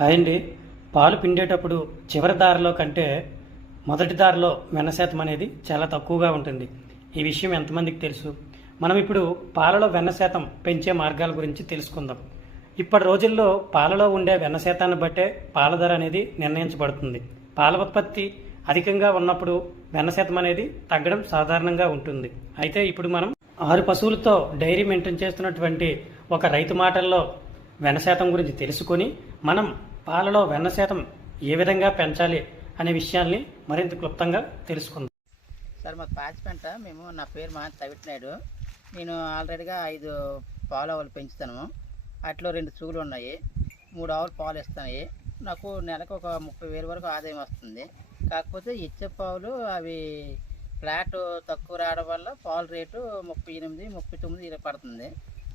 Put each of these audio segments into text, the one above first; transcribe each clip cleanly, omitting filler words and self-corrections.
Hi అండి. పాలు పిండేటప్పుడు చివరి దారిలో కంటే మొదటి దారిలో వెన్న శాతం అనేది చాలా తక్కువగా ఉంటుంది. ఈ విషయం ఎంతమందికి తెలుసు? మనం ఇప్పుడు పాలలో వెన్న శాతం పెంచే మార్గాల గురించి తెలుసుకుందాం. ఇప్పటి రోజుల్లో పాలలో ఉండే వెన్న శాతాన్ని బట్టే పాల ధర అనేది నిర్ణయించబడుతుంది. పాల ఉత్పత్తి అధికంగా ఉన్నప్పుడు వెన్న శాతం అనేది తగ్గడం సాధారణంగా ఉంటుంది. అయితే ఇప్పుడు మనం 6 పశువులతో డైరీ మెయింటైన్ చేస్తున్నటువంటి ఒక రైతు మాటల్లో వెన్న శాతం గురించి తెలుసుకొని మనం పాలలో వెన్న శాతం ఏ విధంగా పెంచాలి అనే విషయాల్ని మరింత క్లుప్తంగా తెలుసుకుందాం. సార్ మాకు పాచిపెంట నా పేరు మా తవిటినాయుడు. నేను ఆల్రెడీగా 5 పాలు ఆవులు పెంచుతాను. అట్లో 2 సూలు ఉన్నాయి, 3 ఆవులు పాలు ఇస్తాయి. నాకు నెలకు ఒక 30,000 వరకు ఆదాయం వస్తుంది. కాకపోతే ఇచ్చే పావులు అవి ఫ్లాట్ తక్కువ రావడం వల్ల పాలు రేటు 38, 39 ఇలా పడుతుంది.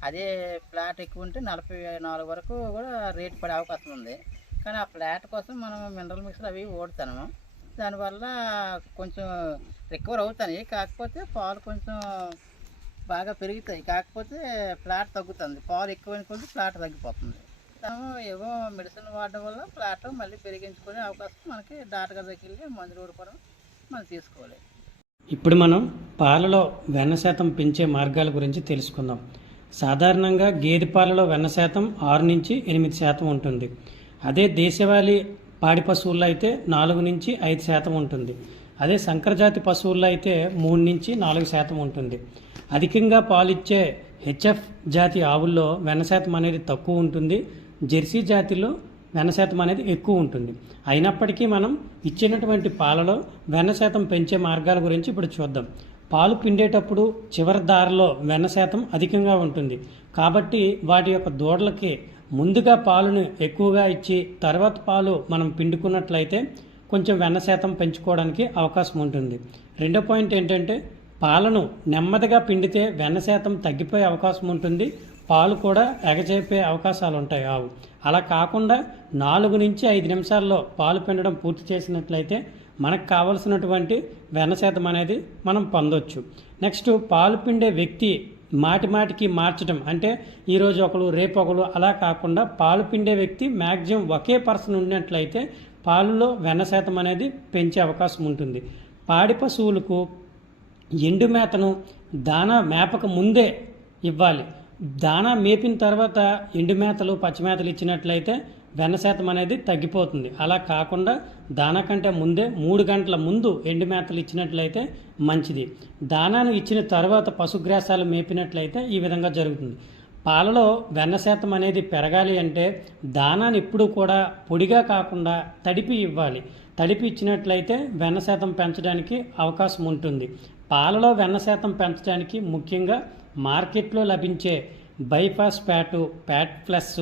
అదే ఫ్లాట్ ఎక్కువ ఉంటే 44 వరకు కూడా రేటు పడే అవకాశం ఉంది. కానీ ఆ ఫ్లాట్ కోసం మనం మినరల్ మిక్సర్ అవి ఓడుతాము. దానివల్ల కొంచెం రికవర్ అవుతాయి. కాకపోతే పాలు కొంచెం బాగా పెరుగుతాయి. కాకపోతే ఫ్లాట్ తగ్గుతుంది. పాలు ఎక్కువైన కొద్ది ఫ్లాట్ తగ్గిపోతుంది. ఏవో మెడిసిన్ వాడడం వల్ల ఫ్లాట్ మళ్ళీ పెరిగించుకునే అవకాశం మనకి డాక్టర్ గారి దగ్గరికి వెళ్ళి మందులు ఊడిపోవడం మనం తీసుకోవాలి. ఇప్పుడు మనం పాలలో వెన్న శాతం పెంచే మార్గాల గురించి తెలుసుకుందాం. సాధారణంగా గేదె పాలలో వెన్న శాతం 6 నుంచి 8 శాతం ఉంటుంది. అదే దేశవాళీ పాడి పశువుల్లో అయితే 4 నుంచి 5 శాతం ఉంటుంది. అదే సంకరజాతి పశువుల్లో అయితే 3 నుంచి 4 శాతం ఉంటుంది. అధికంగా పాలిచ్చే హెచ్ఎఫ్ జాతి ఆవుల్లో వెన్న శాతం అనేది తక్కువ ఉంటుంది. జెర్సీ జాతిలో వెన్న శాతం అనేది ఎక్కువ ఉంటుంది. అయినప్పటికీ మనం ఇచ్చినటువంటి పాలలో వెన్న శాతం పెంచే మార్గాల గురించి ఇప్పుడు చూద్దాం. పాలు పిండేటప్పుడు చివరి దారిలో వెన్న శాతం అధికంగా ఉంటుంది. కాబట్టి వాటి యొక్క దూడలకి ముందుగా పాలను ఎక్కువగా ఇచ్చి తర్వాత పాలు మనం పిండుకున్నట్లయితే కొంచెం వెన్న శాతం పెంచుకోవడానికి అవకాశం ఉంటుంది. రెండో పాయింట్ ఏంటంటే పాలను నెమ్మదిగా పిండితే వెన్న శాతం తగ్గిపోయే అవకాశం ఉంటుంది. పాలు కూడా ఎగచేపే అవకాశాలు ఉంటాయి ఆవు. అలా కాకుండా 4 నుంచి 5 నిమిషాల్లో పాలు పిండడం పూర్తి చేసినట్లయితే మనకు కావలసినటువంటి వెన్న శాతం అనేది మనం పొందొచ్చు. నెక్స్ట్ పాలు పిండే వ్యక్తి మాటికి మార్చడం, అంటే ఈరోజు ఒకరు రేపు ఒకరు అలా కాకుండా పాలు పిండే వ్యక్తి మ్యాక్సిమం ఒకే పర్సన్ ఉన్నట్లయితే పాలులో వెన్న శాతం అనేది పెంచే అవకాశం ఉంటుంది. పాడి పశువులకు ఎండు మేతను దానా మేపక ముందే ఇవ్వాలి. దానా మేపిన తర్వాత ఎండు మేతలు పచ్చిమేతలు ఇచ్చినట్లయితే వెన్న శాతం అనేది తగ్గిపోతుంది. అలా కాకుండా దానా కంటే ముందే 3 గంటల ముందు ఎండు మేతలు ఇచ్చినట్లయితే మంచిది. దానాను ఇచ్చిన తర్వాత పశుగ్రాసాలు మేపినట్లయితే ఈ విధంగా జరుగుతుంది. పాలలో వెన్న శాతం అనేది పెరగాలి అంటే దానాన్ని ఎప్పుడూ కూడా పొడిగా కాకుండా తడిపి ఇవ్వాలి. తడిపి ఇచ్చినట్లయితే వెన్న శాతం పెంచడానికి అవకాశం ఉంటుంది. పాలలో వెన్న శాతం పెంచడానికి ముఖ్యంగా మార్కెట్లో లభించే బైఫాస్ఫాట్, ఫ్యాట్ ప్లస్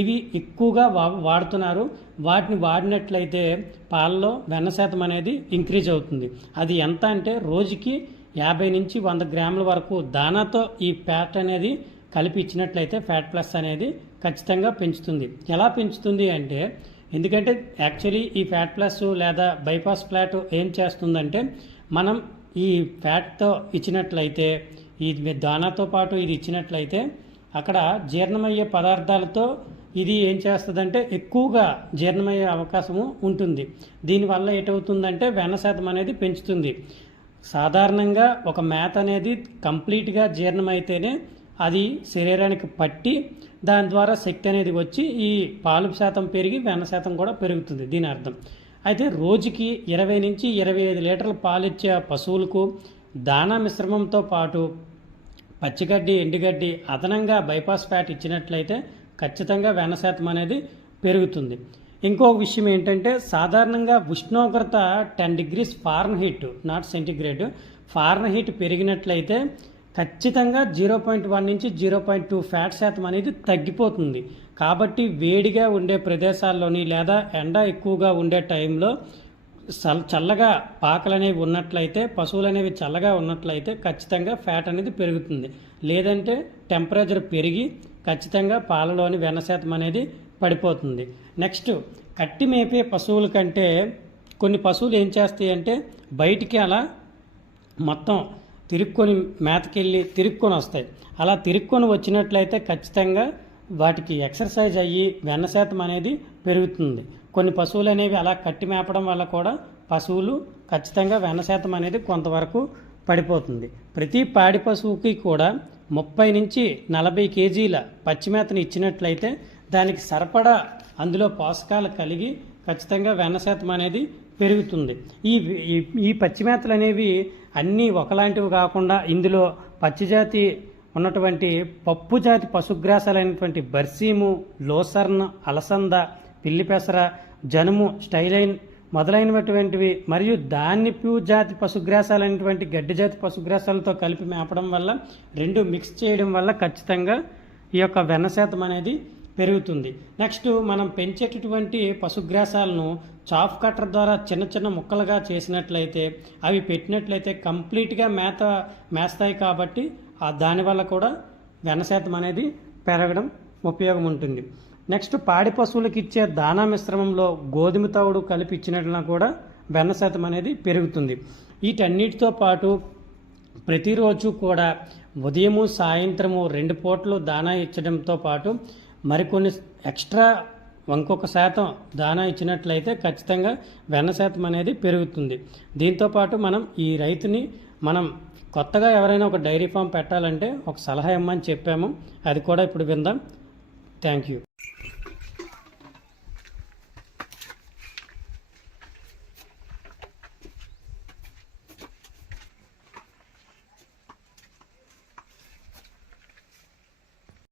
ఇవి ఎక్కువగా వాడుతున్నారు. వాటిని వాడినట్లయితే పాలలో వెన్న శాతం అనేది ఇంక్రీజ్ అవుతుంది. అది ఎంత అంటే రోజుకి 50 నుంచి 100 గ్రాముల వరకు దానాతో ఈ ఫ్యాట్ అనేది కలిపి ఇచ్చినట్లయితే ఫ్యాట్ ప్లస్ అనేది ఖచ్చితంగా పెంచుతుంది. ఎలా పెంచుతుంది అంటే, ఎందుకంటే యాక్చువల్లీ ఈ ఫ్యాట్ ప్లస్ లేదా బైపాస్ ఫ్లాట్ ఏం చేస్తుందంటే, మనం ఈ ఫ్యాట్తో ఇచ్చినట్లయితే ఈ దానాతో పాటు ఇది ఇచ్చినట్లయితే అక్కడ జీర్ణమయ్యే పదార్థాలతో ఇది ఏం చేస్తుందంటే ఎక్కువగా జీర్ణమయ్యే అవకాశము ఉంటుంది. దీనివల్ల ఏటవుతుందంటే వెన్న శాతం అనేది పెంచుతుంది. సాధారణంగా ఒక మేత అనేది కంప్లీట్గా జీర్ణమైతేనే అది శరీరానికి పట్టి దాని ద్వారా శక్తి అనేది వచ్చి ఈ పాలు శాతం పెరిగి వెన్న శాతం కూడా పెరుగుతుంది దీని అర్థం. అయితే రోజుకి 20 నుంచి 25 లీటర్ల పాలిచ్చే పశువులకు దానా మిశ్రమంతో పాటు పచ్చిగడ్డి, ఎండుగడ్డి అదనంగా బైపాస్ ఫ్యాట్ ఇచ్చినట్లయితే ఖచ్చితంగా వెన్న శాతం అనేది పెరుగుతుంది. ఇంకో విషయం ఏంటంటే, సాధారణంగా ఉష్ణోగ్రత 10 degrees Fahrenheit, not centigrade, Fahrenheit పెరిగినట్లయితే ఖచ్చితంగా 0.1 నుంచి 0.2 ఫ్యాట్ శాతం అనేది తగ్గిపోతుంది. కాబట్టి వేడిగా ఉండే ప్రదేశాల్లోని లేదా ఎండ ఎక్కువగా ఉండే టైంలో చల్లగా పాకలు అనేవి ఉన్నట్లయితే, పశువులు అనేవి చల్లగా ఉన్నట్లయితే ఖచ్చితంగా ఫ్యాట్ అనేది పెరుగుతుంది. లేదంటే టెంపరేచర్ పెరిగి ఖచ్చితంగా పాలలోని వెన్న శాతం అనేది పడిపోతుంది. నెక్స్ట్ కట్టి మేపే పశువుల కంటే కొన్ని పశువులు ఏం చేస్తాయి అంటే బయటికి అలా మొత్తం తిరుక్కొని మేతకెళ్ళి తిరుక్కొని వస్తాయి. అలా తిరుక్కొని వచ్చినట్లయితే ఖచ్చితంగా వాటికి ఎక్సర్సైజ్ అయ్యి వెన్న శాతం అనేది పెరుగుతుంది. కొన్ని పశువులు అనేవి అలా కట్టి మేపడం వల్ల కూడా పశువులు ఖచ్చితంగా వెన్న శాతం అనేది కొంతవరకు పడిపోతుంది. ప్రతి పాడి పశువుకి కూడా 30 నుంచి 40 కేజీల పచ్చిమేతను ఇచ్చినట్లయితే దానికి సరిపడా అందులో పోషకాలు కలిగి ఖచ్చితంగా వెన్న శాతం అనేది పెరుగుతుంది. ఈ పచ్చిమేతలు అనేవి అన్నీ ఒకలాంటివి కాకుండా ఇందులో పచ్చిజాతి ఉన్నటువంటి పప్పు జాతి పశుగ్రాసాలైనటువంటి బర్సీము, లోసర్న్, అలసంద, పిల్లిపెసర, జనుము, స్టైలైన్ మొదలైనటువంటివి మరియు ధాన్యపు జాతి పశుగ్రాసాలైనటువంటి గడ్డి జాతి పశుగ్రాసాలతో కలిపి మేపడం వల్ల 2 మిక్స్ చేయడం వల్ల ఖచ్చితంగా ఈ యొక్క వెన్న శాతం అనేది పెరుగుతుంది. నెక్స్ట్ మనం పెంచేటటువంటి పశుగ్రాసాలను చాఫ్ కట్టర్ ద్వారా చిన్న చిన్న ముక్కలుగా చేసినట్లయితే అవి పెట్టినట్లయితే కంప్లీట్గా మేస్తాయి కాబట్టి దానివల్ల కూడా వెన్న శాతం అనేది పెరగడం ఉపయోగం ఉంటుంది. నెక్స్ట్ పాడి పశువులకు ఇచ్చే దానా మిశ్రమంలో గోధుమ తవుడు కలిపి ఇచ్చినట్లయినా కూడా వెన్న శాతం అనేది పెరుగుతుంది. వీటన్నిటితో పాటు ప్రతిరోజు కూడా ఉదయము సాయంత్రము 2 పూటలు దానా ఇచ్చడంతో పాటు మరికొన్ని ఎక్స్ట్రా ఇంకొక శాతం దానా ఇచ్చినట్లయితే ఖచ్చితంగా వెన్న శాతం అనేది పెరుగుతుంది. దీంతోపాటు మనం ఈ రైతుని కొత్తగా ఎవరైనా ఒక డైరీ ఫామ్ పెట్టాలంటే ఒక సలహా ఇమ్మని చెప్పాము, అది కూడా ఇప్పుడు విందాం. Thank you.